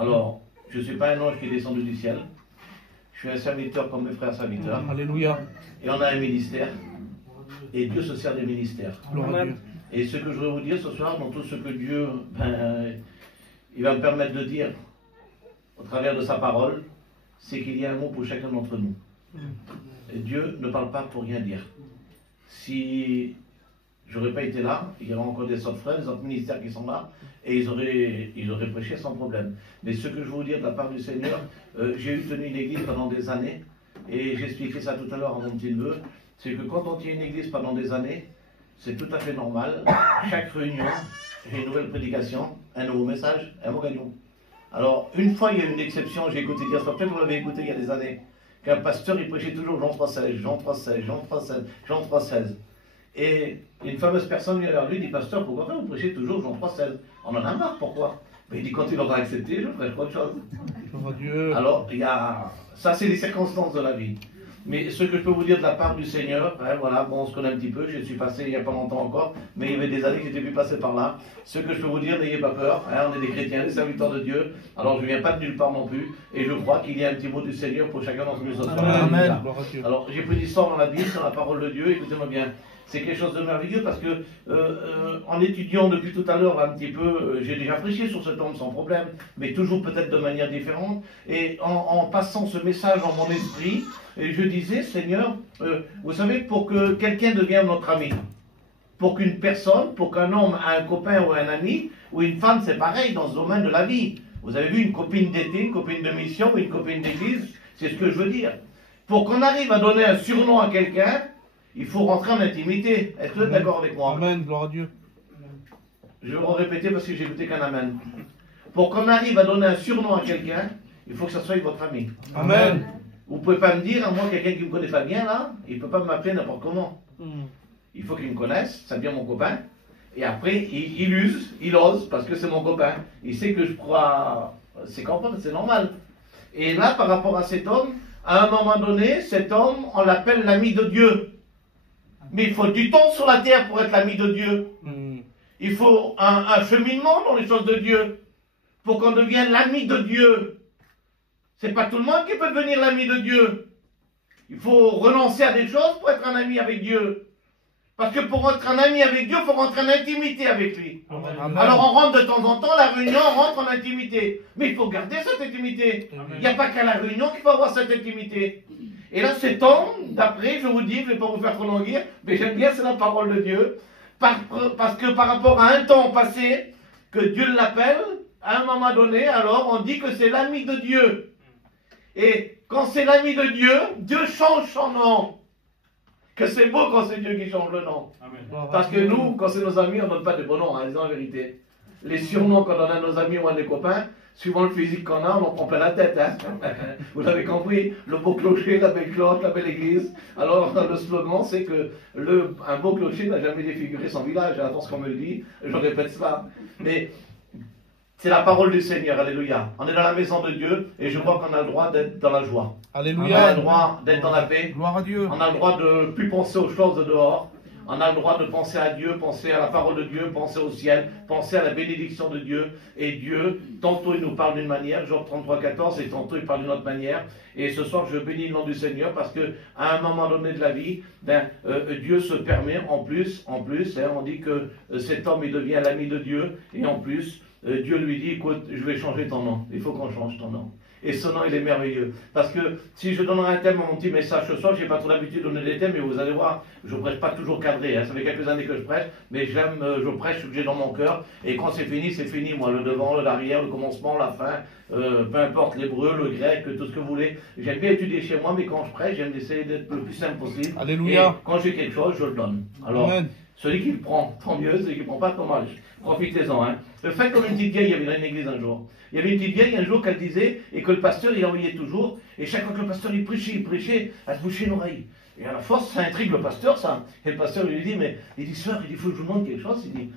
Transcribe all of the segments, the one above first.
Alors, je ne suis pas un ange qui est descendu du ciel. Je suis un serviteur comme mes frères serviteurs. Alléluia. Et on a un ministère. Et Dieu se sert des ministères. Gloire à Dieu. Et ce que je voudrais vous dire ce soir, dans tout ce que Dieu il va me permettre de dire au travers de sa parole, c'est qu'il y a un mot pour chacun d'entre nous. Et Dieu ne parle pas pour rien dire. Si je n'aurais pas été là, il y aurait encore des autres frères, des autres ministères qui sont là, et ils auraient prêché sans problème. Mais ce que je veux vous dire de la part du Seigneur, j'ai eu tenu une église pendant des années, et j'expliquais ça tout à l'heure à mon petit neveu, c'est que quand on tient une église pendant des années, c'est tout à fait normal. Chaque réunion, une nouvelle prédication, un nouveau message, un mot gagnant. Alors, une fois, il y a une exception, j'ai écouté dire ça, peut-être vous l'avez écouté il y a des années, qu'un pasteur, il prêchait toujours Jean 3,16, Jean 3,16, Jean 3,16, Jean 3,16. Et une fameuse personne vient vers lui et dit, pasteur, pourquoi vous prêchez toujours Jean 3,16? On en a marre, pourquoi? Mais il dit, quand il aura accepté, je ferai autre chose. Gloire à Dieu. Alors, ça, c'est les circonstances de la vie. Mais ce que je peux vous dire de la part du Seigneur, voilà, bon, on se connaît un petit peu, je suis passé il n'y a pas longtemps encore, mais il y avait des années que j'étais plus passé par là. Ce que je peux vous dire, n'ayez pas peur, on est des chrétiens, des serviteurs de Dieu, alors je ne viens pas de nulle part non plus, et je crois qu'il y a un petit mot du Seigneur pour chacun d'entre nous ce soir. Amen. Gloire à Dieu. Alors, j'ai pris une histoire dans la Bible, sur la parole de Dieu, écoutez-moi bien. C'est quelque chose de merveilleux parce que, en étudiant depuis tout à l'heure un petit peu, j'ai déjà prêché sur ce thème sans problème, mais toujours peut-être de manière différente. Et en passant ce message dans mon esprit, je disais, Seigneur, vous savez, pour que quelqu'un devienne notre ami, pour qu'une personne, pour qu'un homme a un copain ou un ami, ou une femme, c'est pareil dans ce domaine de la vie. Vous avez vu une copine d'été, une copine de mission, ou une copine d'église, c'est ce que je veux dire. Pour qu'on arrive à donner un surnom à quelqu'un, il faut rentrer en intimité. Est-ce que vous êtes d'accord avec moi? Amen, gloire à Dieu. Je vais le répéter parce que j'ai écouté qu'un amen. Pour qu'on arrive à donner un surnom à quelqu'un, il faut que ça soit votre ami. Amen. Vous ne pouvez pas me dire, moi, quelqu'un qui ne me connaît pas bien, là, il ne peut pas m'appeler n'importe comment. Il faut qu'il me connaisse, ça devient mon copain. Et après, il ose, parce que c'est mon copain. Il sait que je crois, c'est normal. Et là, par rapport à cet homme, à un moment donné, cet homme, on l'appelle l'ami de Dieu. Mais il faut du temps sur la terre pour être l'ami de Dieu. Il faut un cheminement dans les choses de Dieu pour qu'on devienne l'ami de Dieu. C'est pas tout le monde qui peut devenir l'ami de Dieu. Il faut renoncer à des choses pour être un ami avec Dieu. Parce que pour être un ami avec Dieu, il faut rentrer en intimité avec lui. Amen. Alors on rentre de temps en temps, la réunion, on rentre en intimité. Mais il faut garder cette intimité. Il n'y a pas qu'à la réunion qu'il faut avoir cette intimité. Et là, cet homme, d'après, je vous dis, je ne vais pas vous faire trop languir, mais j'aime bien, c'est la parole de Dieu. Parce que par rapport à un temps passé, que Dieu l'appelle, à un moment donné, alors on dit que c'est l'ami de Dieu. Et quand c'est l'ami de Dieu, Dieu change son nom. Que c'est beau quand c'est Dieu qui change le nom. Amen. Parce que nous, quand c'est nos amis, on ne donne pas de bons noms, disons la vérité. Les surnoms qu'on donne à nos amis ou à des copains, suivant le physique qu'on a, on en prend plein la tête. Hein. Vous l'avez compris, le beau clocher, la belle cloche, la belle église. Alors le slogan, c'est que un beau clocher n'a jamais défiguré son village. Attends ce qu'on me le dit, je répète cela. Mais c'est la parole du Seigneur, alléluia. On est dans la maison de Dieu et je crois qu'on a le droit d'être dans la joie. Alléluia. On a le droit d'être dans la paix. Gloire à Dieu. On a le droit de ne plus penser aux choses de dehors. On a le droit de penser à Dieu, penser à la parole de Dieu, penser au ciel, penser à la bénédiction de Dieu. Et Dieu, tantôt il nous parle d'une manière, Job 33, 14, et tantôt il parle d'une autre manière. Et ce soir, je bénis le nom du Seigneur parce que à un moment donné de la vie, Dieu se permet en plus, on dit que cet homme il devient l'ami de Dieu. Et en plus, Dieu lui dit, écoute, je vais changer ton nom. Il faut qu'on change ton nom. Et ce nom, il est merveilleux. Parce que si je donnerais un thème à mon petit message ce soir, je n'ai pas trop l'habitude de donner des thèmes, mais vous allez voir, je ne prêche pas toujours cadré. Hein. Ça fait quelques années que je prêche, mais je prêche ce que j'ai dans mon cœur. Et quand c'est fini, c'est fini. Moi, le devant, l'arrière, le commencement, la fin, peu importe l'hébreu, le grec, tout ce que vous voulez. J'aime bien étudier chez moi, mais quand je prêche, j'aime essayer d'être le plus simple possible. Alléluia. Et quand j'ai quelque chose, je le donne. Alors, Amen. celui qui le prend, tant mieux. Celui qui ne prend pas, tant mal. Profitez-en. Hein. Le fait comme une petite vieille, il y avait dans une église un jour. Il y avait une petite vieille un jour qu'elle disait, et que le pasteur il envoyait toujours, et chaque fois que le pasteur il prêchait, elle se bouchait l'oreille. Et à la force, ça intrigue le pasteur, ça. Et le pasteur lui dit, mais il dit, sœur, il faut que je vous demande quelque chose. Il dit,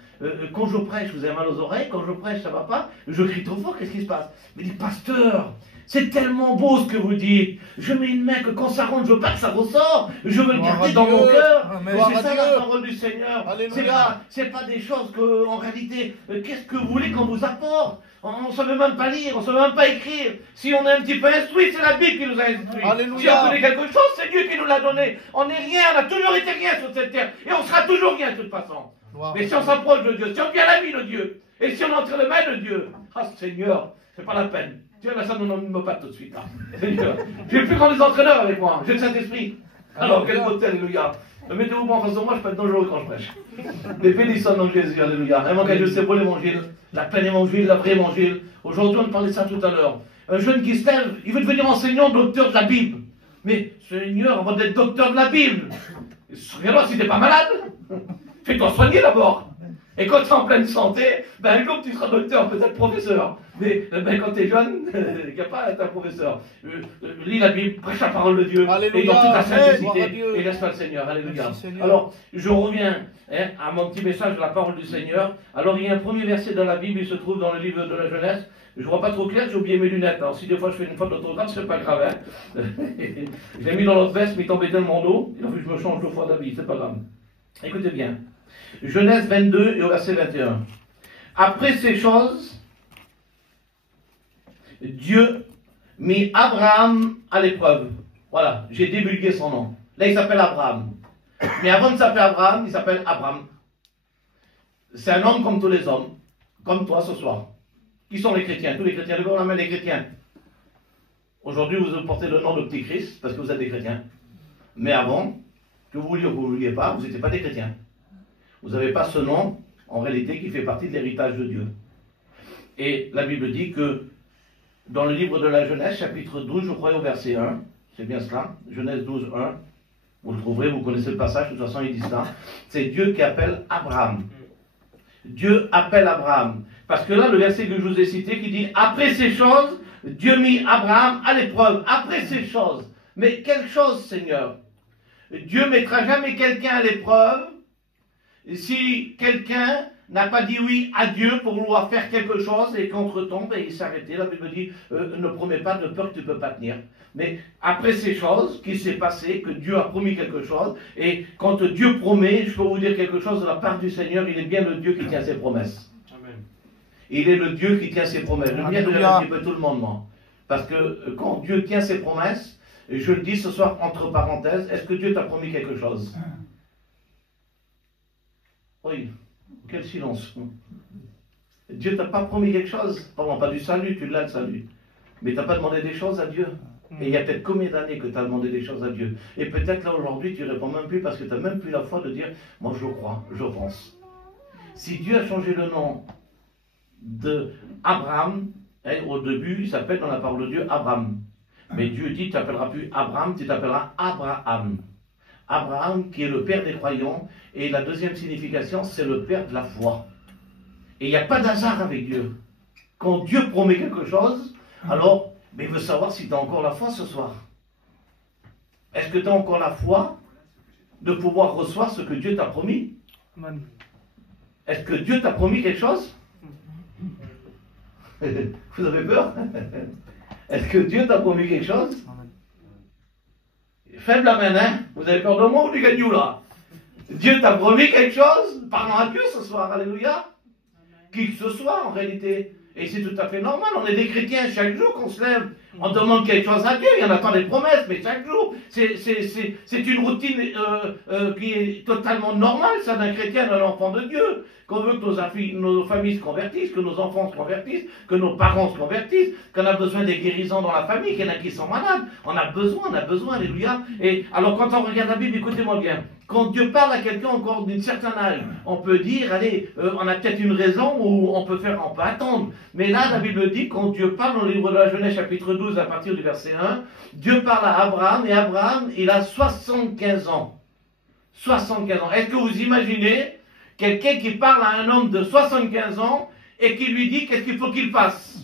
quand je prêche, vous avez mal aux oreilles, quand je prêche, ça va pas, je crie trop fort, qu'est-ce qui se passe? Mais il dit, pasteur, c'est tellement beau ce que vous dites. Je mets une main que quand ça rentre, je veux pas que ça ressort. Je veux le garder dans mon cœur. C'est ça la parole du Seigneur. C'est pas des choses que, en réalité, qu'est-ce que vous voulez qu'on vous apporte? On ne savait même pas lire, on ne savait même pas écrire. Si on est un petit peu instruit, c'est la Bible qui nous a instruits. Si on connaît quelque chose, c'est Dieu qui nous l'a donné. On n'est rien, on a toujours été rien sur cette terre. Et on sera toujours rien de toute façon. Mais si on s'approche de Dieu, si on vient à la vie de Dieu, et si on entre les mains de Dieu, ah Seigneur, c'est pas la peine. Dieu, là, ça ne me pas tout de suite. Là. Seigneur, je n'ai plus quand les entraîneurs avec moi. J'ai le Saint-Esprit. Alors, quel beauté, alléluia. Mettez-vous pas en face de moi, je peux être dangereux quand je prêche. Les bénissons dans Jésus, alléluia. Vraiment, que Dieu c'est beau l'évangile, la pleine évangile, la vraie évangile. Aujourd'hui, on parlait de ça tout à l'heure. Un jeune qui se lève, il veut devenir enseignant, docteur de la Bible. Mais, Seigneur, avant d'être docteur de la Bible, regarde-moi si t'es pas malade. Fais-toi soigner d'abord. Et quand tu es en pleine santé, ben un jour tu seras docteur, peut-être professeur. Mais ben, quand tu es jeune, il n'y a pas à être un professeur. Lis la Bible, prêche la parole de Dieu, Alléluia. et dans toute la simplicité, et laisse-toi le Seigneur. Alléluia. Merci, Seigneur. Alors, je reviens à mon petit message de la parole du Seigneur. Alors, il y a un premier verset dans la Bible, il se trouve dans le livre de la Genèse. Je ne vois pas trop clair, j'ai oublié mes lunettes. Alors, si des fois je fais une faute d'orthographe, c'est pas grave. Hein. Je l'ai mis dans l'autre veste, mais il tombait tellement d'eau. Il a fallu que je me change 2 fois d'habit, c'est pas grave. Écoutez bien. Genèse 22 et au verset 21. Après ces choses, Dieu mit Abraham à l'épreuve. Voilà, j'ai divulgué son nom. Là, il s'appelle Abraham. Mais avant de s'appeler Abraham, il s'appelle Abram. C'est un homme comme tous les hommes, comme toi ce soir. Qui sont les chrétiens? Tous les chrétiens. Levez la main les chrétiens. Aujourd'hui, vous portez le nom de petit Christ parce que vous êtes des chrétiens. Mais avant, que vous vouliez ou que vous ne vouliez pas, vous n'étiez pas des chrétiens. Vous n'avez pas ce nom, en réalité, qui fait partie de l'héritage de Dieu. Et la Bible dit que, dans le livre de la Genèse, chapitre 12, je crois au verset 1, c'est bien cela, Genèse 12, 1, vous le trouverez, vous connaissez le passage, de toute façon il dit ça, c'est Dieu qui appelle Abraham. Dieu appelle Abraham. Parce que là, le verset que je vous ai cité, qui dit, après ces choses, Dieu mit Abraham à l'épreuve. Après ces choses. Mais quelle chose, Seigneur? Dieu mettra jamais quelqu'un à l'épreuve si quelqu'un n'a pas dit oui à Dieu pour vouloir faire quelque chose et qu'entre-temps, il s'est arrêté. La Bible dit, ne promets pas de peur que tu ne peux pas tenir. Mais après ces choses qui s'est passé, que Dieu a promis quelque chose, et quand Dieu promet, je peux vous dire quelque chose de la part du Seigneur, il est bien le Dieu qui tient ses promesses. Amen. Il est le Dieu qui tient ses promesses. Je viens de dire un petit peu tout le monde, moi. Parce que quand Dieu tient ses promesses, et je le dis ce soir entre parenthèses, est-ce que Dieu t'a promis quelque chose? Oui, quel silence. Dieu t'a pas promis quelque chose? Pardon, pas du salut, tu l'as le salut. Mais tu n'as pas demandé des choses à Dieu. Et il y a peut-être combien d'années que tu as demandé des choses à Dieu. Et peut-être là aujourd'hui, tu ne réponds même plus parce que tu n'as même plus la foi de dire, moi je crois, je pense. Si Dieu a changé le nom de Abraham, au début, il s'appelle dans la parole de Dieu Abraham. Mais Dieu dit, tu t'appelleras plus Abraham, tu t'appelleras Abraham. Abraham qui est le père des croyants. Et la deuxième signification, c'est le père de la foi. Et il n'y a pas d'hasard avec Dieu. Quand Dieu promet quelque chose, alors, mais il veut savoir si tu as encore la foi ce soir. Est-ce que tu as encore la foi de pouvoir recevoir ce que Dieu t'a promis? Est-ce que Dieu t'a promis quelque chose? Vous avez peur? Est-ce que Dieu t'a promis quelque chose? Faible la main, hein? Vous avez peur de moi ou du gagnou là? Dieu t'a promis quelque chose? Parlons à Dieu ce soir, alléluia. Qui que ce soit en réalité. Et c'est tout à fait normal, on est des chrétiens, chaque jour qu'on se lève, on demande quelque chose à Dieu, il y en a pas des promesses, mais chaque jour, c'est une routine qui est totalement normale, ça d'un chrétien, d'un enfant de Dieu. Qu'on veut que nos familles se convertissent, que nos enfants se convertissent, que nos parents se convertissent, qu'on a besoin des guérisons dans la famille, qu'il y en a qui sont malades. On a besoin, alléluia. Et alors quand on regarde la Bible, écoutez-moi bien, quand Dieu parle à quelqu'un encore d'une certaine âge, on peut dire, allez, on a peut-être une raison ou on peut attendre. Mais là, la Bible dit, quand Dieu parle dans le livre de la Genèse, chapitre 12, à partir du verset 1, Dieu parle à Abraham, et Abraham, il a 75 ans. 75 ans. Est-ce que vous imaginez quelqu'un qui parle à un homme de 75 ans et qui lui dit qu'est-ce qu'il faut qu'il fasse?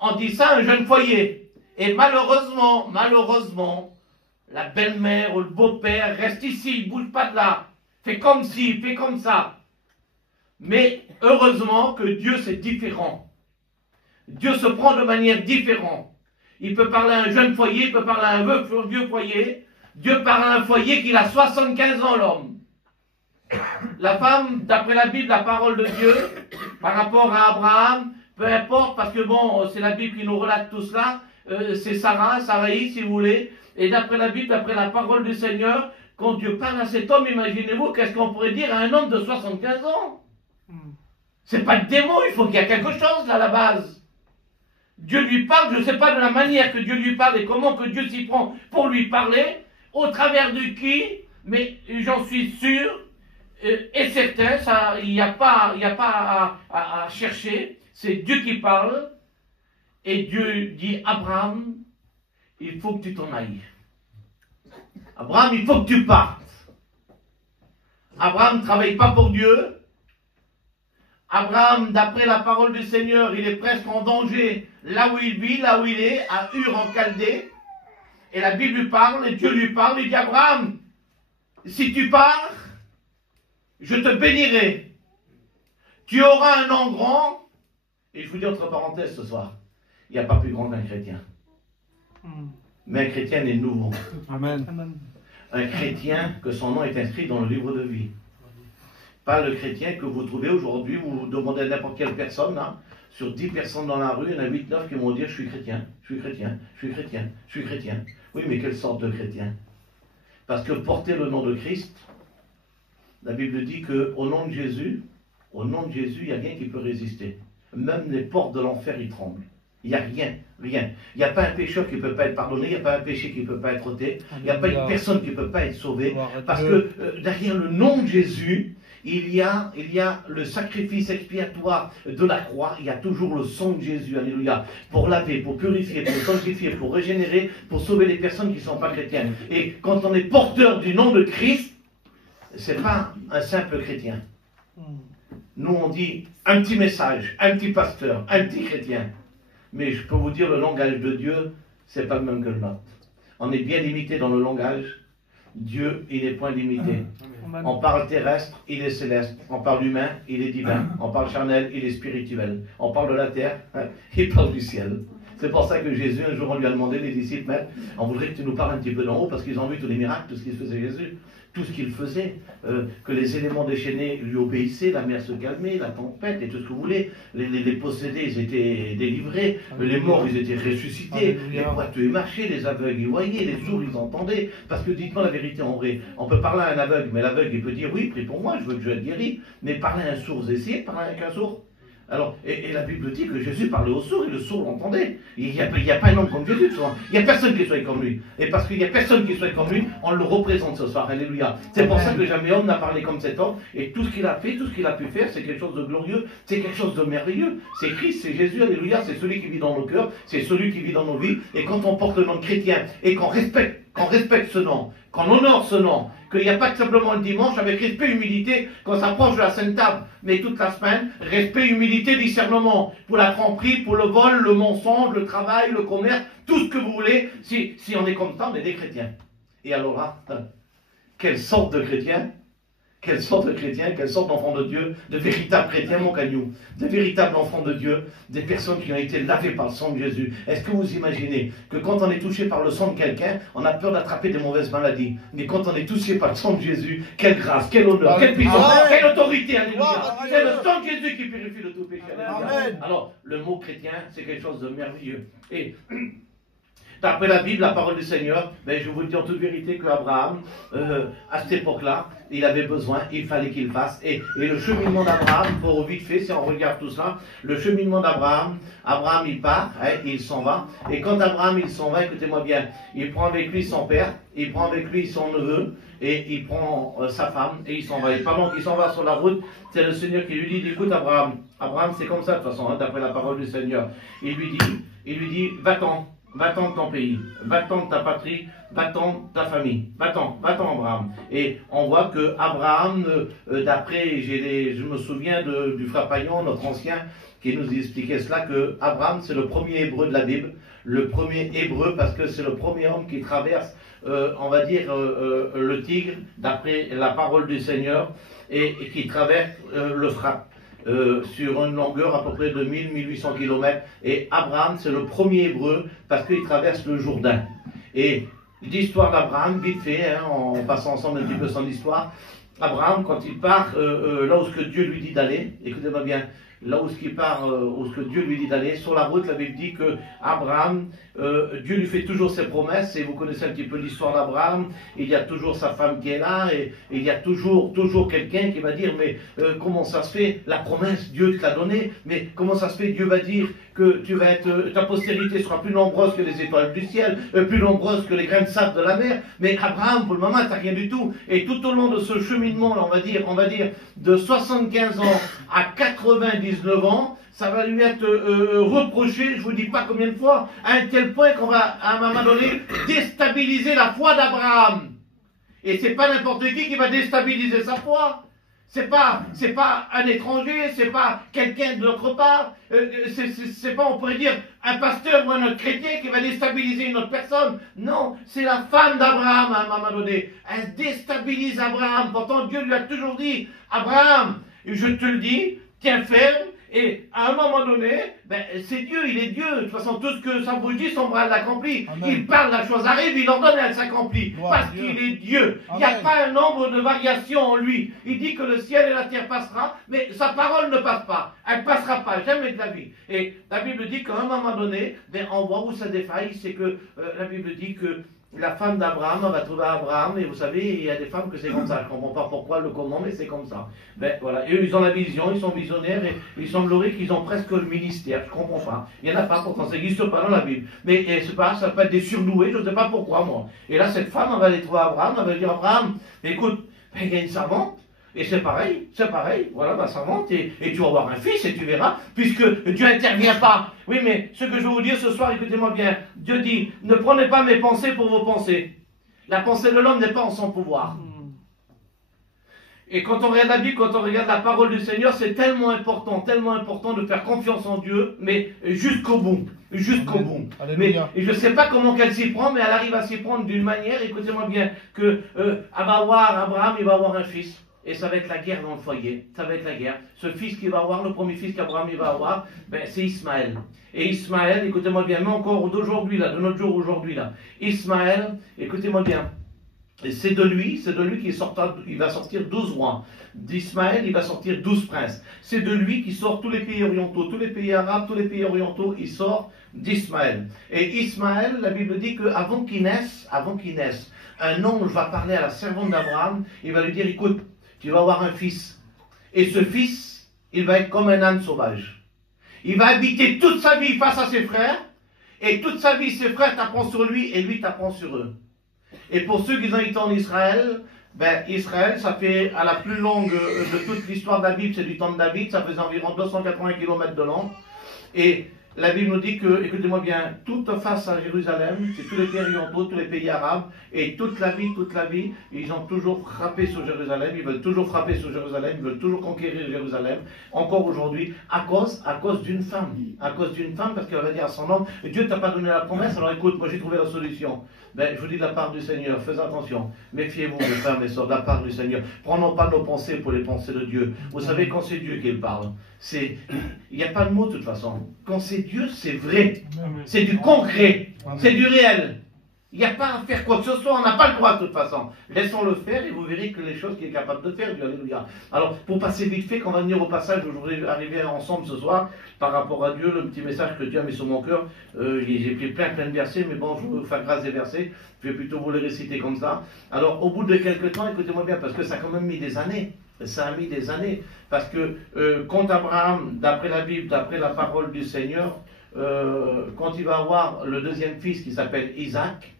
On dit ça à un jeune foyer. Et malheureusement, la belle-mère ou le beau-père reste ici, il ne bouge pas de là. Fait comme ci, fait comme ça. Mais heureusement que Dieu c'est différent. Dieu se prend de manière différente. Il peut parler à un jeune foyer, il peut parler à un vieux foyer. Dieu parle à un foyer qui a 75 ans, l'homme. La femme, d'après la Bible, la parole de Dieu, par rapport à Abraham, peu importe, parce que bon, c'est la Bible qui nous relate tout cela, c'est Saraï, si vous voulez, et d'après la Bible, d'après la parole du Seigneur, quand Dieu parle à cet homme, imaginez-vous, qu'est-ce qu'on pourrait dire à un homme de 75 ans? C'est pas de démon, il faut qu'il y ait quelque chose là à la base. Dieu lui parle, je ne sais pas de la manière que Dieu lui parle et comment que Dieu s'y prend pour lui parler, au travers de qui, mais j'en suis sûr et certain, il n'y a pas à chercher, c'est Dieu qui parle, et Dieu dit, Abraham, il faut que tu t'en ailles. Abraham, il faut que tu partes. Abraham ne travaille pas pour Dieu. Abraham, d'après la parole du Seigneur, il est presque en danger là où il vit, là où il est, à Ur en Chaldée. Et la Bible lui parle, et Dieu lui parle, il dit, Abraham, si tu pars, je te bénirai. Tu auras un nom grand. Et je vous dis entre parenthèses ce soir, il n'y a pas plus grand qu'un chrétien. Mais un chrétien est nouveau. Amen. Un chrétien que son nom est inscrit dans le livre de vie. Pas le chrétien que vous trouvez aujourd'hui, vous demandez à n'importe quelle personne, hein, sur 10 personnes dans la rue, il y en a 8-9 qui vont dire, je suis chrétien, je suis chrétien, je suis chrétien, je suis chrétien. Oui, mais quelle sorte de chrétien? Parce que porter le nom de Christ, la Bible dit qu'au nom de Jésus, il n'y a rien qui peut résister. Même les portes de l'enfer, ils tremblent. Il n'y a rien. Il n'y a pas un pécheur qui ne peut pas être pardonné, il n'y a pas un péché qui ne peut pas être ôté, il n'y a pas une personne qui ne peut pas être sauvée. Parce que derrière le nom de Jésus, il y a le sacrifice expiatoire de la croix, il y a toujours le sang de Jésus, alléluia, pour laver, pour purifier, pour sanctifier, pour régénérer, pour sauver les personnes qui ne sont pas chrétiennes. Et quand on est porteur du nom de Christ, ce n'est pas un simple chrétien. Nous on dit un petit message, un petit pasteur, un petit chrétien. Mais je peux vous dire, le langage de Dieu, c'est pas le même que le nôtre. On est bien limité dans le langage. Dieu, il n'est point limité. On parle terrestre, il est céleste. On parle humain, il est divin. On parle charnel, il est spirituel. On parle de la terre, il parle du ciel. C'est pour ça que Jésus, un jour, on lui a demandé, les disciples, Maître, on voudrait que tu nous parles un petit peu d'en haut, parce qu'ils ont vu tous les miracles, tout ce qu'il faisait Jésus. Tout ce qu'il faisait, que les éléments déchaînés lui obéissaient, la mer se calmait, la tempête et tout ce que vous voulez, les possédés, ils étaient délivrés, les morts, ils étaient ressuscités, les boiteux marchaient, les aveugles, ils voyaient, les sourds, ils entendaient, parce que dites-moi la vérité en vrai, on peut parler à un aveugle, mais l'aveugle, il peut dire, oui, prie pour moi, je veux que je sois guéri, mais parler à un sourd, vous essayez de parler avec un sourd? Alors, et la Bible dit que Jésus parlait au sourd et le sourd l'entendait. Il n'y a pas un homme comme Jésus, il n'y a personne qui soit comme lui. Et parce qu'il n'y a personne qui soit comme lui, on le représente ce soir. Alléluia. C'est pour ça que jamais homme n'a parlé comme cet homme. Et tout ce qu'il a fait, tout ce qu'il a pu faire, c'est quelque chose de glorieux, c'est quelque chose de merveilleux. C'est Christ, c'est Jésus, alléluia, c'est celui qui vit dans nos cœurs, c'est celui qui vit dans nos vies. Et quand on porte le nom de chrétien et qu'on respecte ce nom, qu'on honore ce nom, qu'il n'y a pas que simplement le dimanche avec respect et humilité qu'on s'approche de la Sainte Table, mais toute la semaine, respect, humilité, discernement, pour la tromperie, pour le vol, le mensonge, le travail, le commerce, tout ce que vous voulez, si on est comme ça, on est des chrétiens. Et alors là, quelle sorte de chrétiens? Quelle sorte de chrétiens, quelle sorte d'enfants de Dieu, de véritables chrétiens, mon cagnou, de véritables enfants de Dieu, des personnes qui ont été lavées par le sang de Jésus. Est-ce que vous imaginez que quand on est touché par le sang de quelqu'un, on a peur d'attraper des mauvaises maladies? Mais quand on est touché par le sang de Jésus, quelle grâce, quel honneur, quelle puissance, quelle autorité, alléluia. C'est le sang de Jésus qui purifie de tout péché, alléluia. Alors, le mot chrétien, c'est quelque chose de merveilleux. Et d'après la Bible, la parole du Seigneur, ben, je vous le dis en toute vérité qu'Abraham, à cette époque-là, il avait besoin, il fallait qu'il fasse. Et le cheminement d'Abraham, pour vite fait, si on regarde tout ça, le cheminement d'Abraham, Abraham il part, il s'en va. Et quand Abraham il s'en va, écoutez-moi bien, il prend avec lui son père, il prend avec lui son neveu, et il prend sa femme, et il s'en va. Et pendant qu'il s'en va sur la route, c'est le Seigneur qui lui dit, écoute Abraham, c'est comme ça de toute façon, d'après la parole du Seigneur. Il lui dit, va-t'en. Va-t'en de ton pays, va-t'en de ta patrie, va-t'en de ta famille, va-t'en Abraham. Et on voit que Abraham, d'après, je me souviens du frère Paillon, notre ancien, qui nous expliquait cela, que Abraham c'est le premier hébreu de la Bible, le premier hébreu parce que c'est le premier homme qui traverse, on va dire, le Tigre, d'après la parole du Seigneur, et qui traverse sur une longueur à peu près de 1000-1800 km. Et Abraham, c'est le premier hébreu parce qu'il traverse le Jourdain. Et l'histoire d'Abraham, vite fait, hein, en passant ensemble un petit peu son histoire, Abraham, quand il part là où ce que Dieu lui dit d'aller, écoutez-moi bien, là où ce qu'il part, où ce que Dieu lui dit d'aller, sur la route, la Bible dit que Abraham, Dieu lui fait toujours ses promesses, et vous connaissez un petit peu l'histoire d'Abraham, il y a toujours sa femme qui est là, et il y a toujours quelqu'un qui va dire, mais comment ça se fait, la promesse, Dieu te l'a donnée, mais comment ça se fait, Dieu va dire que tu vas être, ta postérité sera plus nombreuse que les étoiles du ciel, plus nombreuse que les grains de sable de la mer, mais Abraham, pour le moment, t'as rien du tout, et tout au long de ce cheminement, là, on va dire, de 75 ans à 99 ans, ça va lui être reproché, je vous dis pas combien de fois, à un tel point qu'on va, à un moment donné, déstabiliser la foi d'Abraham. Et c'est pas n'importe qui va déstabiliser sa foi. C'est pas un étranger, c'est pas quelqu'un de notre part, c'est pas, on pourrait dire, un pasteur ou un autre chrétien qui va déstabiliser une autre personne. Non, c'est la femme d'Abraham à un moment donné. Elle déstabilise Abraham. Pourtant, Dieu lui a toujours dit, Abraham, je te le dis, tiens ferme. Et à un moment donné, ben, c'est Dieu, il est Dieu. De toute façon, tout ce que sa bouche dit, son bras l'accomplit. Il parle, la chose arrive, il ordonne, elle s'accomplit. Parce qu'il est Dieu. Il n'y a pas un nombre de variations en lui. Il dit que le ciel et la terre passera, mais sa parole ne passe pas. Elle ne passera pas, jamais de la vie. Et la Bible dit qu'à un moment donné, ben, on voit où ça défaille, c'est que la Bible dit que la femme d'Abraham va trouver Abraham, et vous savez, il y a des femmes que c'est comme ça. Je ne comprends pas pourquoi, le comment, mais c'est comme ça. Ben voilà, et eux, ils ont la vision, ils sont visionnaires, et il semblerait qu'ils ont presque le ministère. Je ne comprends pas. Il n'y en a pas, pourtant, ça n'existe pas dans la Bible. Mais c'est pas, ça peut être des surdoués, je ne sais pas pourquoi, moi. Et là, cette femme, elle va aller trouver Abraham, elle va lui dire, Abraham, écoute, ben, il y a une servante. Et c'est pareil, voilà, ma servante, et tu vas avoir un fils, et tu verras, puisque Dieu n'intervient pas. Oui, mais ce que je veux vous dire ce soir, écoutez-moi bien, Dieu dit, ne prenez pas mes pensées pour vos pensées. La pensée de l'homme n'est pas en son pouvoir. Et quand on regarde la Bible, quand on regarde la parole du Seigneur, c'est tellement important de faire confiance en Dieu, mais jusqu'au bout. Jusqu'au bout. Mais et je ne sais pas comment qu'elle s'y prend, mais elle arrive à s'y prendre d'une manière, écoutez-moi bien, que Abraham, il va avoir un fils. Et ça va être la guerre dans le foyer. Ça va être la guerre. Ce fils qu'il va avoir, le premier fils qu'Abraham va avoir, ben, c'est Ismaël. Et Ismaël, écoutez-moi bien, mais encore d'aujourd'hui, là, de notre jour aujourd'hui, là. Ismaël, écoutez-moi bien. Et c'est de lui il va sortir 12 rois. D'Ismaël, il va sortir 12 princes. C'est de lui qui sort tous les pays orientaux, tous les pays arabes, tous les pays orientaux, il sort d'Ismaël. Et Ismaël, la Bible dit qu'avant qu'il naisse, un ange va parler à la servante d'Abraham, il va lui dire, écoute, tu vas avoir un fils. Et ce fils, il va être comme un âne sauvage. Il va habiter toute sa vie face à ses frères, et toute sa vie, ses frères t'apprennent sur lui, et lui t'apprend sur eux. Et pour ceux qui ont été en Israël, ben, Israël, ça fait à la plus longue de toute l'histoire de la Bible, c'est du temps de David, ça faisait environ 280 km de long. Et la Bible nous dit que, écoutez-moi bien, toute face à Jérusalem, c'est tous les pays orientaux, tous les pays arabes, et toute la vie, ils ont toujours frappé sur Jérusalem, ils veulent toujours frapper sur Jérusalem, ils veulent toujours conquérir Jérusalem, encore aujourd'hui, à cause d'une femme. À cause d'une femme, parce qu'elle va dire à son homme, Dieu t'a pas donné la promesse, alors écoute, moi j'ai trouvé la solution. Ben, je vous dis de la part du Seigneur, faites attention, méfiez-vous, mes frères, mes soeurs, de la part du Seigneur. Prenons pas nos pensées pour les pensées de Dieu. Vous savez, quand c'est Dieu qui parle, il n'y a pas de mots de toute façon. Quand c'est Dieu, c'est vrai. C'est du concret. C'est du réel. Il n'y a pas à faire quoi que ce soit, on n'a pas le droit de toute façon. Laissons-le faire et vous verrez que les choses qu'il est capable de faire, alléluia. Alors, pour passer vite fait, qu'on va venir au passage où je voudrais arriver ensemble ce soir, par rapport à Dieu, le petit message que Dieu a mis sur mon cœur, j'ai pris plein de versets, mais bon, je vais vous faire grâce des versets, je vais plutôt vous les réciter comme ça. Alors, au bout de quelques temps, écoutez-moi bien, parce que ça a quand même mis des années, parce que quand Abraham, d'après la Bible, d'après la parole du Seigneur, quand il va avoir le deuxième fils qui s'appelle Isaac,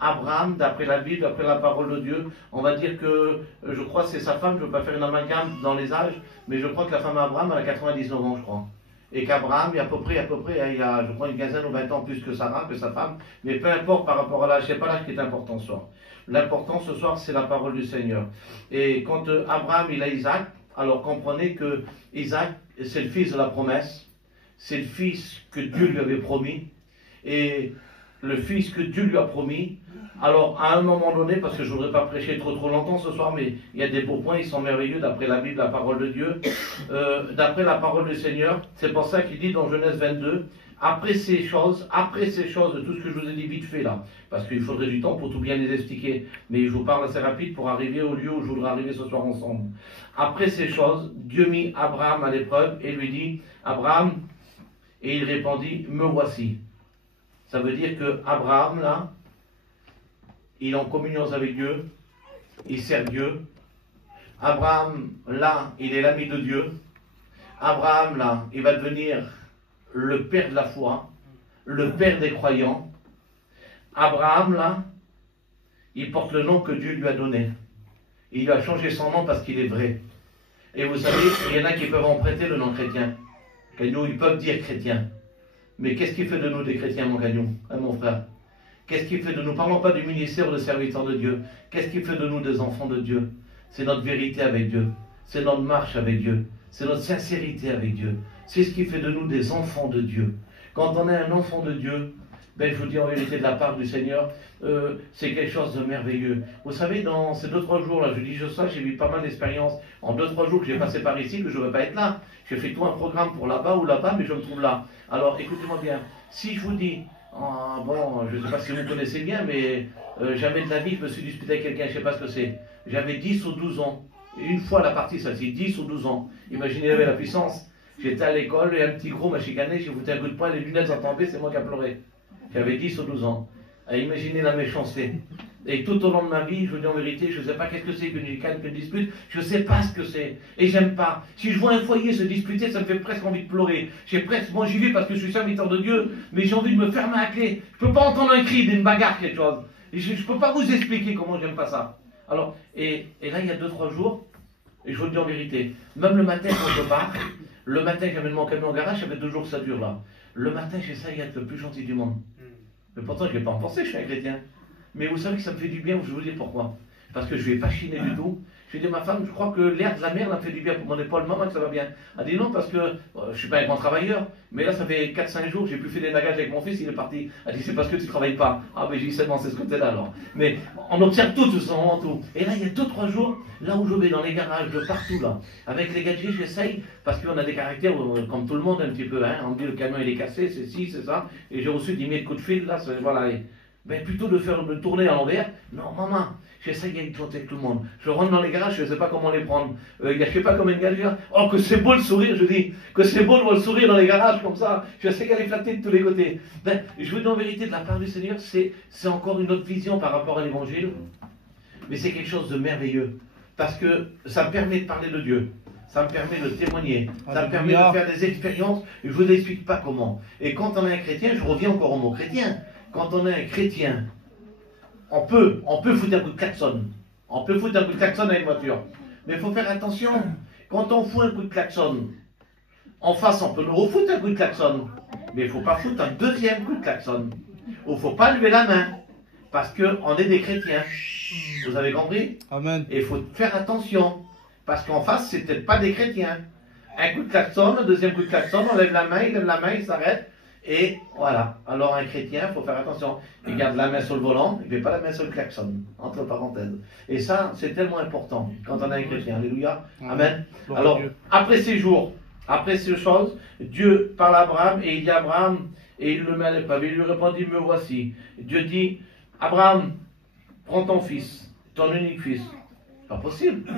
Abraham, d'après la Bible, d'après la parole de Dieu, on va dire que, je crois que c'est sa femme, je ne veux pas faire une amalgame dans les âges, mais je crois que la femme d'Abraham, elle a 99 ans, je crois. Et qu'Abraham, il y a à peu près, il y a, je crois, une quinzaine ou 20 ans plus que Sarah, que sa femme, mais peu importe par rapport à l'âge, c'est pas l'âge qui est important ce soir. L'important ce soir, c'est la parole du Seigneur. Et quand Abraham, il a Isaac, alors comprenez que Isaac, c'est le fils de la promesse, c'est le fils que Dieu lui avait promis, et le fils que Dieu lui a promis, Alors, à un moment donné, parce que je ne voudrais pas prêcher trop longtemps ce soir, mais il y a des beaux points, ils sont merveilleux d'après la Bible, la parole de Dieu, d'après la parole du Seigneur. C'est pour ça qu'il dit dans Genèse 22, après ces choses, de tout ce que je vous ai dit vite fait là, parce qu'il faudrait du temps pour tout bien les expliquer, mais je vous parle assez rapide pour arriver au lieu où je voudrais arriver ce soir ensemble. Après ces choses, Dieu mit Abraham à l'épreuve et lui dit, Abraham, et il répondit, me voici. Ça veut dire que Abraham là, il est en communion avec Dieu, il sert Dieu. Abraham, là, il est l'ami de Dieu. Abraham, là, il va devenir le père de la foi, le père des croyants. Abraham, là, il porte le nom que Dieu lui a donné. Il lui a changé son nom parce qu'il est vrai. Et vous savez, il y en a qui peuvent en prêter le nom chrétien. Nous, ils peuvent dire chrétien. Mais qu'est-ce qui fait de nous des chrétiens, mon Gagnon, hein, mon frère? Qu'est-ce qui fait de nous? Parlons pas du ministère ou de serviteurs de Dieu. Qu'est-ce qui fait de nous des enfants de Dieu? C'est notre vérité avec Dieu. C'est notre marche avec Dieu. C'est notre sincérité avec Dieu. C'est ce qui fait de nous des enfants de Dieu. Quand on est un enfant de Dieu, ben, je vous dis en vérité de la part du Seigneur, c'est quelque chose de merveilleux. Vous savez, dans ces 2-3 jours, là, je dis ça, j'ai eu pas mal d'expériences. En 2-3 jours que j'ai passé par ici, que je ne vais pas être là. J'ai fait tout un programme pour là-bas ou là-bas, mais je me trouve là. Alors, écoutez-moi bien. Si je vous dis, bon, je ne sais pas si vous me connaissez bien, mais jamais de la vie, je me suis disputé avec quelqu'un, je ne sais pas ce que c'est. J'avais 10 ou 12 ans. Et une fois la partie, ça c'est 10 ou 12 ans. Imaginez la puissance. J'étais à l'école et un petit gros m'a chicané, j'ai foutu un coup de poing, les lunettes ont tombé, c'est moi qui ai pleuré. J'avais 10 ou 12 ans. À imaginer la méchanceté. Et tout au long de ma vie, je vous dis en vérité, je ne sais pas qu'est-ce que c'est qu'une chicane, qu'une dispute, je ne sais pas ce que c'est. Et j'aime pas. Si je vois un foyer se disputer, ça me fait presque envie de pleurer. Moi j'y vais parce que je suis serviteur de Dieu, mais j'ai envie de me fermer à clé. Je ne peux pas entendre un cri d'une bagarre, quelque chose. Et je ne peux pas vous expliquer comment j'aime pas ça. Alors, et là, il y a 2-3 jours, et je vous le dis en vérité, même le matin quand je pars, le matin quand j'amène mon camion au garage, ça fait 2 jours que ça dure là. Le matin, j'essaye d'être le plus gentil du monde. Mais pourtant, je ne vais pas en penser, je suis un chrétien. Mais vous savez que ça me fait du bien, je vais vous dire pourquoi. Parce que je ne vais pas chiner du tout. Je vais dire, ma femme, je crois que l'air de la mer, ça me fait du bien pour mon épaule. Maman, que ça va bien. Elle dit non, parce que je ne suis pas un grand travailleur. Mais là, ça fait 4-5 jours que j'ai pu faire des bagages avec mon fils, il est parti. Elle dit, c'est parce que tu ne travailles pas. Ah, mais j'ai dit, c'est bon, c'est ce côté-là alors. Mais on observe tout, ce moment, tout. Et là, il y a 2-3 jours, là où je vais dans les garages, de partout, là, avec les gadgets, j'essaye, parce qu'on a des caractères, comme tout le monde, un petit peu, hein. On me dit, le camion, il est cassé, c'est ci, c'est ça. Et j'ai reçu 10 000 coups de fil, là, voilà. Ben, plutôt de faire me tourner à l'envers, non, maman, j'essaie d'y aller avec tout le monde. Je rentre dans les garages, je ne sais pas comment les prendre. Il y a je sais pas combien de gars, je dis, oh, que c'est beau le sourire, je dis, que c'est beau de voir le sourire dans les garages comme ça. J'essaie d'aller flatter de tous les côtés. Ben, je vous dis en vérité, de la part du Seigneur, c'est encore une autre vision par rapport à l'évangile. Mais c'est quelque chose de merveilleux. Parce que ça me permet de parler de Dieu. Ça me permet de témoigner. Ça me permet de faire des expériences. Et je ne vous explique pas comment. Et quand on est un chrétien, je reviens encore au mot chrétien. Quand on est un chrétien, on peut foutre un coup de klaxon. On peut foutre un coup de klaxon à une voiture. Mais il faut faire attention. Quand on fout un coup de klaxon, en face, on peut nous refoutre un coup de klaxon. Mais il ne faut pas foutre un deuxième coup de klaxon. Il ne faut pas lever la main. Parce qu'on est des chrétiens. Vous avez compris? Amen. Et il faut faire attention. Parce qu'en face, c'est peut-être pas des chrétiens. Un coup de klaxon, un deuxième coup de klaxon, on lève la main, il s'arrête. Et voilà. Alors un chrétien, il faut faire attention. Il garde la main sur le volant, il ne met pas la main sur le klaxon, entre parenthèses. Et ça, c'est tellement important quand on est un chrétien. Alléluia. Amen. Alors, après ces jours, après ces choses, Dieu parle à Abraham et il dit à Abraham, et il le met à l'épreuve. Il lui répondit, me voici. Dieu dit, Abraham, prends ton fils, ton unique fils. C'est pas possible.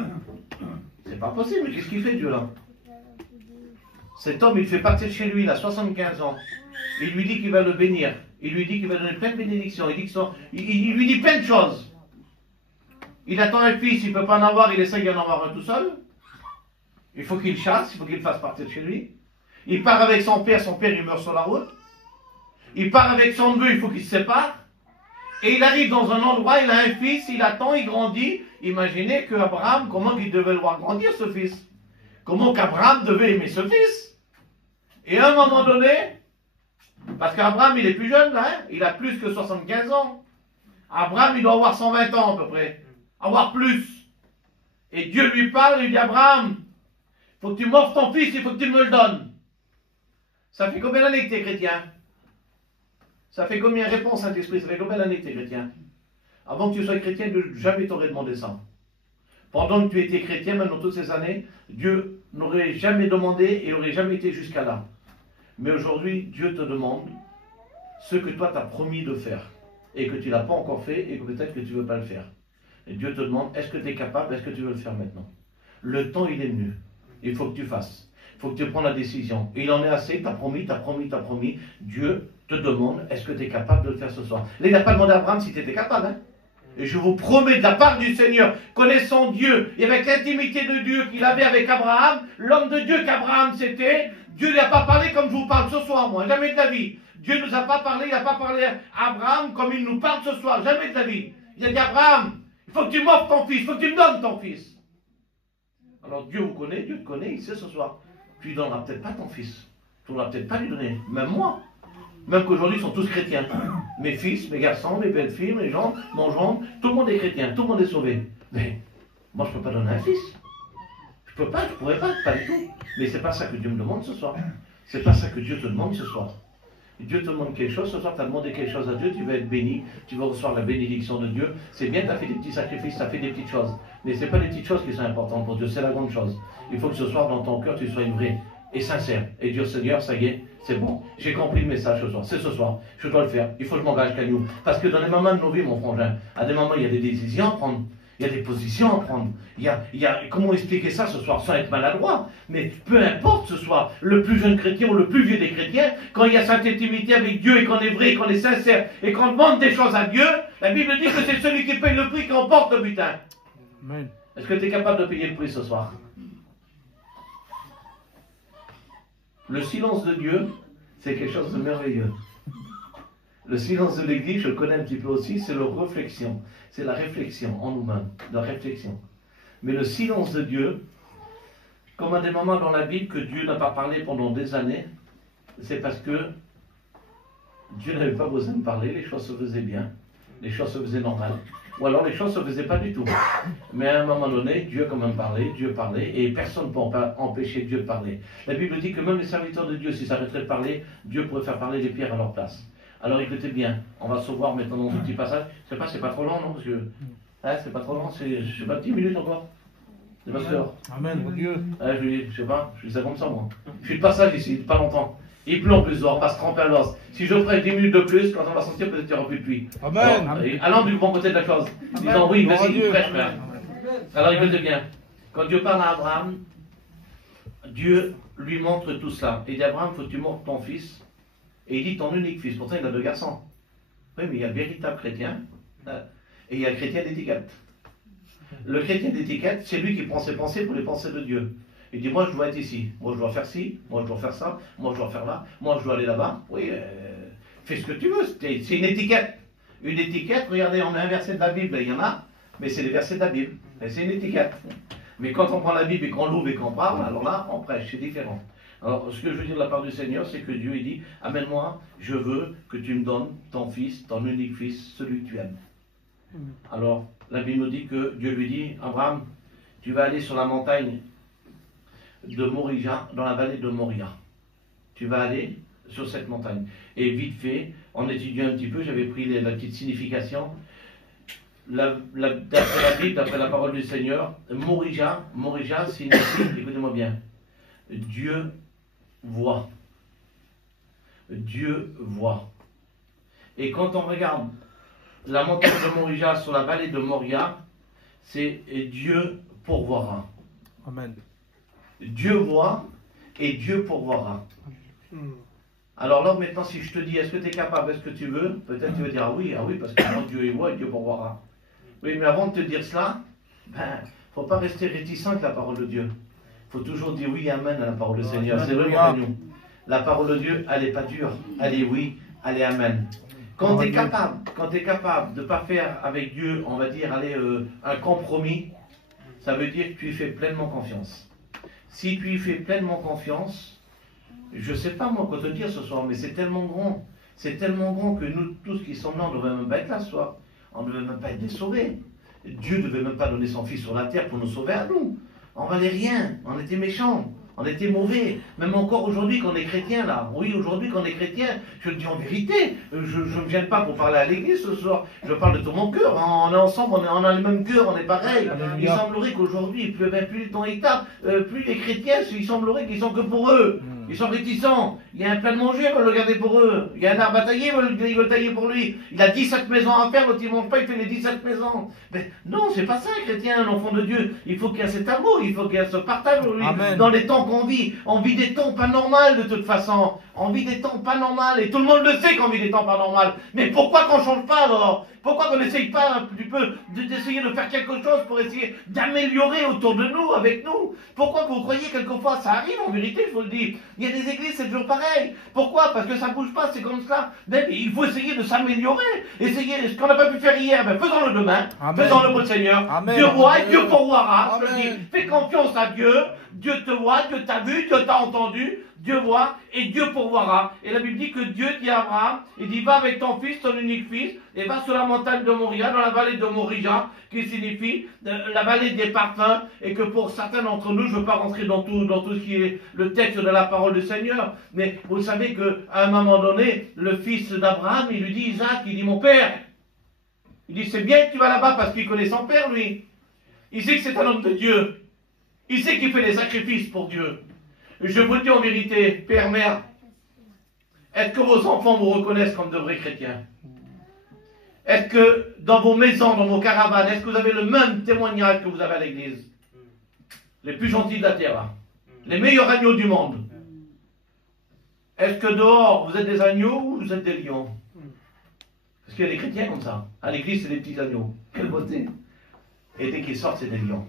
C'est pas possible. Mais qu'est-ce qu'il fait Dieu là? Cet homme, il fait partir de chez lui, il a 75 ans. Il lui dit qu'il va le bénir. Il lui dit qu'il va donner plein de bénédictions. Il lui dit plein de choses. Il attend un fils, il ne peut pas en avoir, il essaye d'en avoir un tout seul. Il faut qu'il chasse, il faut qu'il le fasse partir de chez lui. Il part avec son père il meurt sur la route. Il part avec son neveu, il faut qu'il se sépare. Et il arrive dans un endroit, il a un fils, il attend, il grandit. Imaginez que Abraham, comment il devait le voir grandir ce fils? Comment qu'Abraham devait aimer ce fils? Et à un moment donné, parce qu'Abraham il est plus jeune là, hein, il a plus que 75 ans. Abraham il doit avoir 120 ans à peu près, avoir plus. Et Dieu lui parle, il dit Abraham, il faut que tu m'offres ton fils, il faut que tu me le donnes. Ça fait combien d'années que tu es chrétien? Ça fait combien? Réponse Saint-Esprit, ça fait combien d'années que tu es chrétien? Avant que tu sois chrétien, Dieu jamais t'aurait demandé ça. Pendant que tu étais chrétien, maintenant toutes ces années, Dieu n'aurait jamais demandé et n'aurait jamais été jusqu'à là. Mais aujourd'hui, Dieu te demande ce que toi t'as promis de faire et que tu ne l'as pas encore fait et que peut-être que tu ne veux pas le faire. Et Dieu te demande, est-ce que tu es capable, est-ce que tu veux le faire maintenant? Le temps, il est venu. Il faut que tu fasses. Il faut que tu prennes la décision. Et il en est assez, t'as promis, t'as promis, t'as promis. Dieu te demande, est-ce que tu es capable de le faire ce soir? Là, il n'a pas demandé à Abraham si tu étais capable. Hein? Et je vous promets de la part du Seigneur, connaissant Dieu, et avec l'intimité de Dieu qu'il avait avec Abraham, l'homme de Dieu qu'Abraham c'était, Dieu ne lui a pas parlé comme je vous parle ce soir, moi, jamais de la vie. Dieu ne nous a pas parlé, il n'a pas parlé à Abraham comme il nous parle ce soir, jamais de la vie. Il a dit, Abraham, il faut que tu m'offres ton fils, il faut que tu me donnes ton fils. Alors Dieu vous connaît, Dieu te connaît, il sait ce soir. Tu ne donneras peut-être pas ton fils. Tu ne voudras peut-être pas lui donner. Même moi. Même qu'aujourd'hui, ils sont tous chrétiens. Mes fils, mes garçons, mes belles-filles, mes gens, mon gendre, tout le monde est chrétien, tout le monde est sauvé. Mais moi, je ne peux pas donner un fils. Je ne peux pas, je ne pourrais pas du tout. Mais ce n'est pas ça que Dieu me demande ce soir. Ce n'est pas ça que Dieu te demande ce soir. Dieu te demande quelque chose, ce soir tu as demandé quelque chose à Dieu, tu vas être béni, tu vas recevoir la bénédiction de Dieu. C'est bien, tu as fait des petits sacrifices, tu as fait des petites choses. Mais ce n'est pas les petites choses qui sont importantes pour Dieu, c'est la grande chose. Il faut que ce soir, dans ton cœur, tu sois vrai et sincère. Et dire, Seigneur, ça y est, c'est bon. J'ai compris le message ce soir. C'est ce soir. Je dois le faire. Il faut que je m'engage, Cagnou. Parce que dans les moments de nos vies, mon frangin, à des moments, il y a des décisions à prendre. Il y a des positions à prendre. Il y a comment expliquer ça ce soir sans être maladroit? Mais peu importe ce soir, le plus jeune chrétien ou le plus vieux des chrétiens, quand il y a cette intimité avec Dieu et qu'on est vrai, qu'on est sincère et qu'on demande des choses à Dieu, la Bible dit que c'est celui qui paye le prix qui emporte le butin. Amen. Est-ce que tu es capable de payer le prix ce soir? Le silence de Dieu, c'est quelque chose de merveilleux. Le silence de l'Église, je le connais un petit peu aussi, c'est la réflexion. C'est la réflexion en nous-mêmes, la réflexion. Mais le silence de Dieu, comme à des moments dans la Bible que Dieu n'a pas parlé pendant des années, c'est parce que Dieu n'avait pas besoin de parler, les choses se faisaient bien, les choses se faisaient normales. Ou alors les choses ne se faisaient pas du tout. Mais à un moment donné, Dieu a quand même parlé, Dieu parlait, et personne ne peut empêcher Dieu de parler. La Bible dit que même les serviteurs de Dieu, s'ils s'arrêteraient de parler, Dieu pourrait faire parler les pierres à leur place. Alors écoutez bien, on va se voir maintenant dans ce petit passage. Je ne sais pas, c'est pas trop long, non? Parce que, c'est pas trop long, c'est, je sais pas, 10 minutes encore. C'est pas sûr. Amen, mon Dieu. Je sais pas, je dis ça comme ça, moi. Je suis de passage ici, pas longtemps. Il pleut en plus, on va se tremper à l'os. Si je ferais 10 minutes de plus, quand on va sortir, peut-être qu'il n'y aura plus de pluie. Amen. Allons du bon côté de la chose. Disons oui, vas-y, prêche, frère. Alors écoutez bien. Quand Dieu parle à Abraham, Dieu lui montre tout cela. Il dit, Abraham, il faut que tu montres ton fils. Et il dit ton unique fils. Pourtant, il a 2 garçons. Oui, mais il y a le véritable chrétien et il y a le chrétien d'étiquette. Le chrétien d'étiquette, c'est lui qui prend ses pensées pour les pensées de Dieu. Il dit, moi je dois être ici, moi je dois faire ci, moi je dois faire ça, moi je dois faire là, moi je dois aller là-bas. Oui, fais ce que tu veux, c'est une étiquette. Une étiquette, regardez, on met un verset de la Bible, il y en a, mais c'est les versets de la Bible. C'est une étiquette. Mais quand on prend la Bible et qu'on l'ouvre et qu'on parle, alors là, on prêche, c'est différent. Alors, ce que je veux dire de la part du Seigneur, c'est que Dieu, il dit, amène-moi, je veux que tu me donnes ton fils, ton unique fils, celui que tu aimes. Alors, la Bible nous dit que Dieu lui dit, Abraham, tu vas aller sur la montagne de Moria, dans la vallée de Moria. Tu vas aller sur cette montagne. Et vite fait, en étudiant un petit peu, j'avais pris la petite signification. D'après la Bible, d'après la parole du Seigneur, Moria signifie, écoutez-moi bien, Dieu voit. Dieu voit. Et quand on regarde la montagne de Moria sur la vallée de Moria, c'est Dieu pourvoira. Amen. Dieu voit et Dieu pourvoira. Alors là, maintenant, si je te dis, est-ce que tu es capable, est-ce que tu veux? Peut-être tu vas dire, ah oui, parce que maintenant Dieu y voit et Dieu pourvoira. Oui, mais avant de te dire cela, il ne faut pas rester réticent avec la parole de Dieu. Il faut toujours dire oui, amen à la parole du Seigneur. C'est vrai, mon nous. La parole de Dieu, elle n'est pas dure. Elle est oui, elle est amen. Quand tu es capable de ne pas faire avec Dieu, on va dire, un compromis, ça veut dire que tu y fais pleinement confiance. Si tu y fais pleinement confiance, je ne sais pas moi quoi te dire ce soir, mais c'est tellement grand. C'est tellement grand que nous, tous qui sommes là, on ne devrait même pas être là ce soir. On ne devait même pas être sauvés. Dieu ne devait même pas donner son Fils sur la terre pour nous sauver à nous. On valait rien, on était méchants. On était mauvais. Même encore aujourd'hui qu'on est chrétien là. Oui, aujourd'hui qu'on est chrétien, je le dis en vérité. Je ne me gêne pas pour parler à l'église ce soir. Je parle de tout mon cœur. On est ensemble, on a le même cœur, on est pareil. Il semblerait qu'aujourd'hui, plus le temps est tard, plus les chrétiens, il semblerait qu'ils sont que pour eux. Ils sont réticents. Il y a un plat de manger, ils veulent le garder pour eux. Il y a un arbre à tailler, ils veulent tailler pour lui. Il a 17 maisons à faire, l'autre il ne mange pas, il fait les 17 maisons. Mais non, c'est pas ça un chrétien, un enfant de Dieu. Il faut qu'il y ait cet amour, il faut qu'il y ait ce partage dans les temps qu'on vit. On vit des temps pas normaux de toute façon. On vit des temps pas normaux. Et tout le monde le sait qu'on vit des temps pas normaux. Mais pourquoi qu'on ne change pas alors? Pourquoi qu'on n'essaye pas un petit peu d'essayer de faire quelque chose pour essayer d'améliorer autour de nous, avec nous? Pourquoi vous croyez quelquefois, ça arrive en vérité, je vous le dis. Il y a des églises, c'est toujours pareil. Pourquoi? Parce que ça ne bouge pas, c'est comme cela. Mais il faut essayer de s'améliorer. Essayer, ce qu'on n'a pas pu faire hier, ben faisons-le demain. Faisons-le pour le Seigneur. Amen. Dieu voit et Dieu pourvoira. Amen. Je le dis. Fais confiance à Dieu. Dieu te voit, Dieu t'a vu, Dieu t'a entendu. Dieu voit et Dieu pourvoira. Et la Bible dit que Dieu dit à Abraham, il dit va avec ton fils, ton unique fils, et va sur la montagne de Moria, dans la vallée de Morija, qui signifie la vallée des parfums, et que pour certains d'entre nous, je ne veux pas rentrer dans tout ce qui est le texte de la parole du Seigneur, mais vous savez qu'à un moment donné, le fils d'Abraham, il lui dit, Isaac, il dit mon père, il dit c'est bien que tu vas là-bas parce qu'il connaît son père, lui. Il sait que c'est un homme de Dieu. Il sait qu'il fait des sacrifices pour Dieu. Je vous dis en vérité, père, mère, est-ce que vos enfants vous reconnaissent comme de vrais chrétiens? Est-ce que dans vos maisons, dans vos caravanes, est-ce que vous avez le même témoignage que vous avez à l'église? Les plus gentils de la terre, hein. Les meilleurs agneaux du monde. Est-ce que dehors, vous êtes des agneaux ou vous êtes des lions? Parce qu'il y a des chrétiens comme ça. À l'église, c'est des petits agneaux. Quelle beauté! Et dès qu'ils sortent, c'est des lions.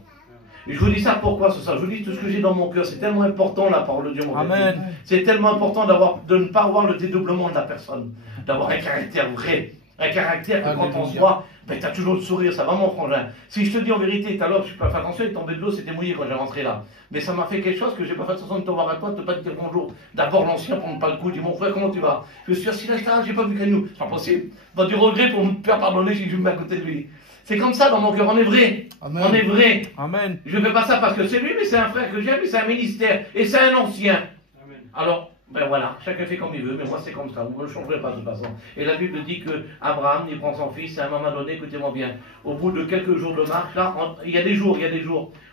Et je vous dis ça pourquoi ce soir? Je vous dis tout ce que j'ai dans mon cœur. C'est tellement important la parole de Dieu, mon Amen. frère. C'est tellement important de ne pas avoir le dédoublement de la personne. D'avoir un caractère vrai. Un caractère que quand on se voit, ben, tu as toujours le sourire. Ça va, mon frangin. Si je te dis en vérité, tout à l'heure, je n'ai pas fait attention, il est tombé de l'eau, c'était mouillé quand j'ai rentré là. Mais ça m'a fait quelque chose que je n'ai pas fait attention de te voir à toi, de ne pas te dire bonjour. D'abord l'ancien, prendre pas le coup, dit mon frère, comment tu vas? Je suis assis là, j'ai pas vu qu'à nous. C'est pas possible. Pas du regret pour me faire pardonner si je me mets à côté de lui. C'est comme ça dans mon cœur, on est vrai. Amen. On est vrai. Amen. Je ne fais pas ça parce que c'est lui, mais c'est un frère que j'aime, mais c'est un ministère. Et c'est un ancien. Amen. Alors, ben voilà, chacun fait comme il veut, mais moi c'est comme ça, vous ne le changerez pas de toute façon. Et la Bible dit que Abraham, il prend son fils, et à un moment donné, écoutez-moi bien, au bout de quelques jours de marche, là, il y a des jours,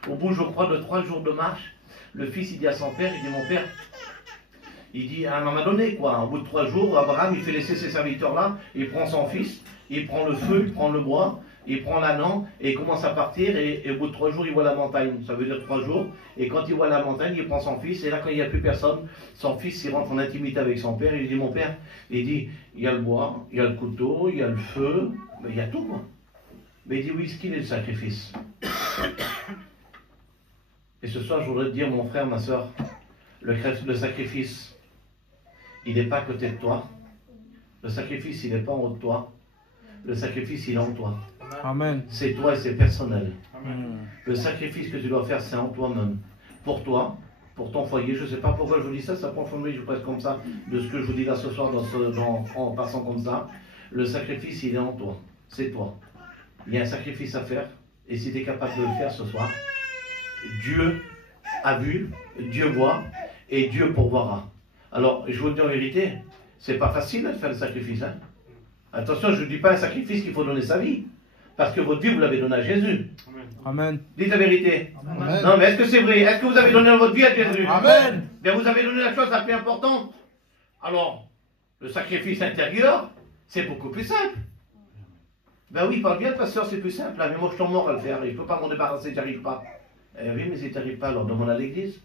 au bout, je crois, de 3 jours de marche, le fils, il dit à son père, il dit, mon père, il dit, à un moment donné, quoi, au bout de 3 jours, Abraham, il fait laisser ses serviteurs là, il prend son fils, il prend le feu, il prend le bois, il prend l'ânon et il commence à partir et au bout de 3 jours il voit la montagne, ça veut dire 3 jours, et quand il voit la montagne il prend son fils et là quand il n'y a plus personne, son fils il rentre en intimité avec son père, il dit mon père, il dit il y a le bois, il y a le couteau, il y a le feu, mais il y a tout quoi. Mais il dit oui, ce qu'il est le sacrifice. Et ce soir je voudrais te dire mon frère, ma soeur, le sacrifice il n'est pas à côté de toi, le sacrifice il n'est pas en haut de toi, le sacrifice il est en toi. Amen. C'est toi et c'est personnel. Amen. Le sacrifice que tu dois faire, c'est en toi-même. Pour toi, pour ton foyer. Je ne sais pas pourquoi je vous dis ça, ça prend forme, je presse comme ça, de ce que je vous dis là ce soir en passant comme ça. Le sacrifice, il est en toi. C'est toi. Il y a un sacrifice à faire. Et si tu es capable de le faire ce soir, Dieu a vu, Dieu voit, et Dieu pourvoira. Alors, je vous le dis en vérité, c'est pas facile de faire le sacrifice. Hein? Attention, je ne dis pas un sacrifice qu'il faut donner sa vie. Parce que votre vie, vous l'avez donnée à Jésus. Amen. Dites la vérité. Amen. Non, mais est-ce que c'est vrai? Est-ce que vous avez donné votre vie à Jésus? Amen. Bien, vous avez donné la chose la plus importante. Alors, le sacrifice intérieur, c'est beaucoup plus simple. Ben oui, parle bien, pasteur, c'est plus simple. Là, mais moi, je suis mort à le faire. Et je ne peux pas m'en débarrasser, j'y arrive pas. Eh oui, mais si tu arrives pas, alors demande à l'église.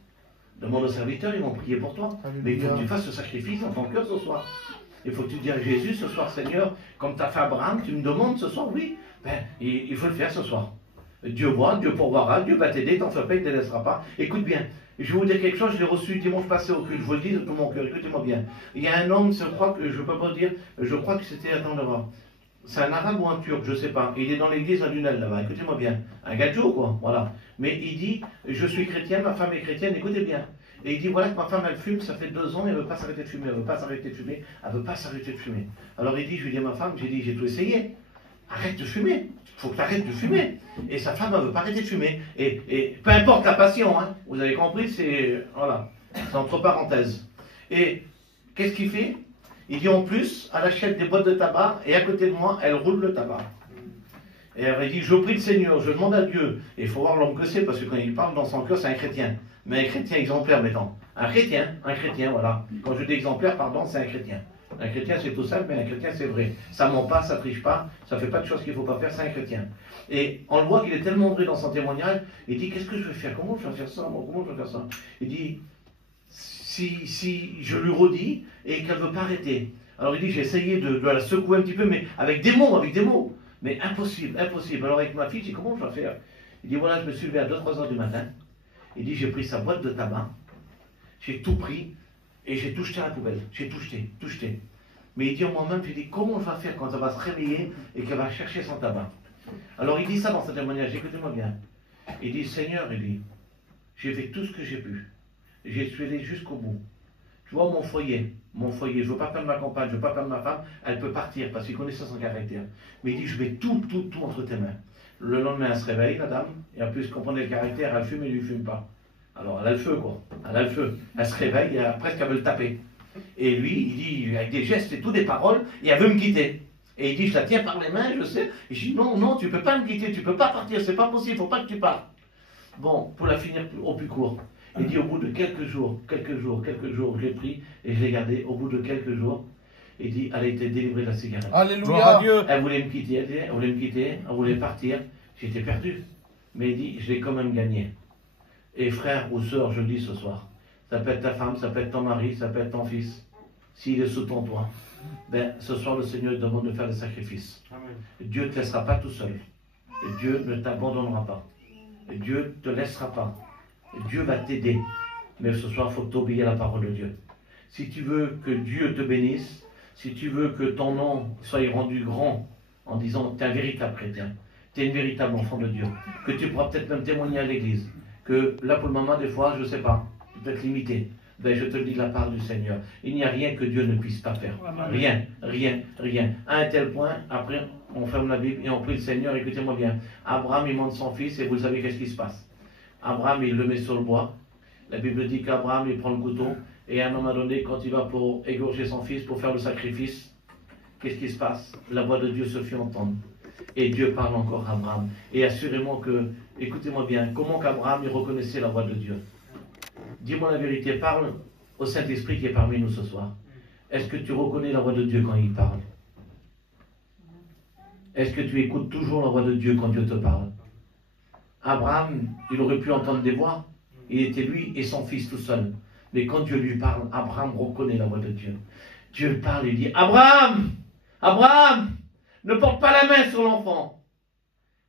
Demande aux serviteurs, ils vont prier pour toi. Alléluia. Mais il faut que tu fasses ce sacrifice en ton cœur ce soir. Il faut que tu dises à Jésus ce soir, Seigneur, comme tu as fait Abraham, tu me demandes ce soir, oui, ben, il faut le faire ce soir. Dieu voit, Dieu pourvoira, Dieu va t'aider, t'en fais pas, il ne te laissera pas. Écoute bien, je vais vous dire quelque chose, je l'ai reçu dimanche passé au culte, je vous le dis de tout mon cœur, écoutez-moi bien. Il y a un homme, je crois que, je ne peux pas dire, je crois que c'était, attends de voir, c'est un arabe ou un turc, je ne sais pas, il est dans l'église à Lunel là-bas, écoutez-moi bien, un gadjo quoi, voilà. Mais il dit, je suis chrétien, ma femme est chrétienne, écoutez bien. Et il dit, voilà que ma femme, elle fume, ça fait 2 ans, elle ne veut pas s'arrêter de fumer, elle ne veut pas s'arrêter de fumer, elle ne veut pas s'arrêter de fumer. Alors il dit, je lui dis à ma femme, j'ai dit, j'ai tout essayé. arrête de fumer. Il faut que tu arrêtes de fumer. Et sa femme, elle ne veut pas arrêter de fumer. Et peu importe la passion, hein, vous avez compris, c'est, voilà, c'est entre parenthèses. Et qu'est-ce qu'il fait? Il dit en plus, elle achète des boîtes de tabac, et à côté de moi, elle roule le tabac. Et elle dit, je prie le Seigneur, je demande à Dieu, et il faut voir l'homme que c'est, parce que quand il parle dans son cœur, c'est un chrétien. Mais un chrétien exemplaire, mettons. Un chrétien, voilà. Quand je dis exemplaire, pardon, c'est un chrétien. Un chrétien, c'est tout simple, mais un chrétien, c'est vrai. Ça ment pas, ça triche pas, ça fait pas de choses qu'il ne faut pas faire, c'est un chrétien. Et on le voit qu'il est tellement vrai dans son témoignage, il dit, qu'est-ce que je vais faire? Comment je vais faire ça? Comment je vais faire ça? Il dit, si je lui redis, et qu'elle ne veut pas arrêter. Alors il dit, j'ai essayé de la secouer un petit peu, mais avec des mots. Mais impossible. Alors avec ma fille, j'ai dit, comment je vais faire? Il dit, voilà, je me suis levé à 2-3 heures du matin. Il dit, j'ai pris sa boîte de tabac, j'ai tout pris, et j'ai tout jeté à la poubelle. J'ai tout jeté. Mais il dit en moi-même, j'ai dit, comment je vais faire quand elle va se réveiller et qu'elle va chercher son tabac? Alors il dit ça dans sa témoignage, écoutez-moi bien. Il dit, Seigneur, j'ai fait tout ce que j'ai pu. J'ai suis allé jusqu'au bout. Tu vois mon foyer, je ne veux pas perdre ma compagne, je ne veux pas perdre ma femme, elle peut partir parce qu'il connaissait son caractère. Mais il dit, je mets tout entre tes mains. Le lendemain, elle se réveille, la dame, et en plus, comprenez le caractère, elle fume et lui fume pas. Alors, elle a le feu, quoi. Elle se réveille, et presque elle veut le taper. Et lui, il dit, avec des gestes et tout, des paroles, et elle veut me quitter. Et il dit, je la tiens par les mains, je sais. Et je dis, non, tu ne peux pas me quitter, tu ne peux pas partir, c'est pas possible, il ne faut pas que tu partes. Bon, pour la finir au plus court. Il dit, au bout de quelques jours, je l'ai pris et je l'ai gardé. Au bout de quelques jours, il dit, elle a été délivrée de la cigarette. Alléluia. Elle voulait me quitter, elle voulait partir. J'étais perdu. Mais il dit, je l'ai quand même gagné. Et frère ou sœur, je le dis ce soir, ça peut être ta femme, ça peut être ton mari, ça peut être ton fils. S'il est sous ton toit, ben, ce soir le Seigneur te demande de faire le sacrifice. Amen. Dieu ne te laissera pas tout seul. Et Dieu ne t'abandonnera pas. Et Dieu ne te laissera pas. Et Dieu va t'aider. Mais ce soir, il faut t'obéir à la parole de Dieu. Si tu veux que Dieu te bénisse, si tu veux que ton nom soit rendu grand en disant tu es un véritable chrétien, tu es une véritable enfant de Dieu, que tu pourras peut-être même témoigner à l'église, que là pour le moment, des fois, je ne sais pas, peut-être limité. Ben, je te le dis de la part du Seigneur. Il n'y a rien que Dieu ne puisse pas faire. Rien. À un tel point, après, on ferme la Bible et on prie le Seigneur. Écoutez-moi bien. Abraham, il monte son fils et vous savez qu'est-ce qui se passe. Abraham, il le met sur le bois. La Bible dit qu'Abraham, il prend le couteau. Et à un moment donné, quand il va pour égorger son fils, pour faire le sacrifice, qu'est-ce qui se passe? La voix de Dieu se fait entendre. Et Dieu parle encore à Abraham. Et assurément que, écoutez-moi bien, comment qu'Abraham, il reconnaissait la voix de Dieu? Dis-moi la vérité, parle au Saint-Esprit qui est parmi nous ce soir. Est-ce que tu reconnais la voix de Dieu quand il parle? Est-ce que tu écoutes toujours la voix de Dieu quand Dieu te parle? Abraham, il aurait pu entendre des voix. Il était lui et son fils tout seul. Mais quand Dieu lui parle, Abraham reconnaît la voix de Dieu. Dieu parle et dit, Abraham, ne porte pas la main sur l'enfant.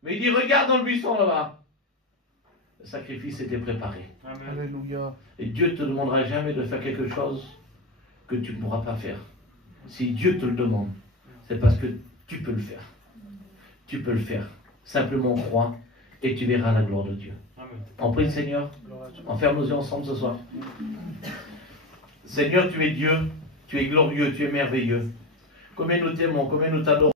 Mais il dit, regarde dans le buisson là-bas. Le sacrifice était préparé. Amen. Alléluia. Et Dieu ne te demandera jamais de faire quelque chose que tu ne pourras pas faire. Si Dieu te le demande, c'est parce que tu peux le faire. Tu peux le faire. Simplement crois et tu verras la gloire de Dieu. Amen. On prie le Seigneur. On ferme nos yeux ensemble ce soir. Seigneur, tu es Dieu, tu es glorieux, tu es merveilleux. Combien nous t'aimons, combien nous t'adorons.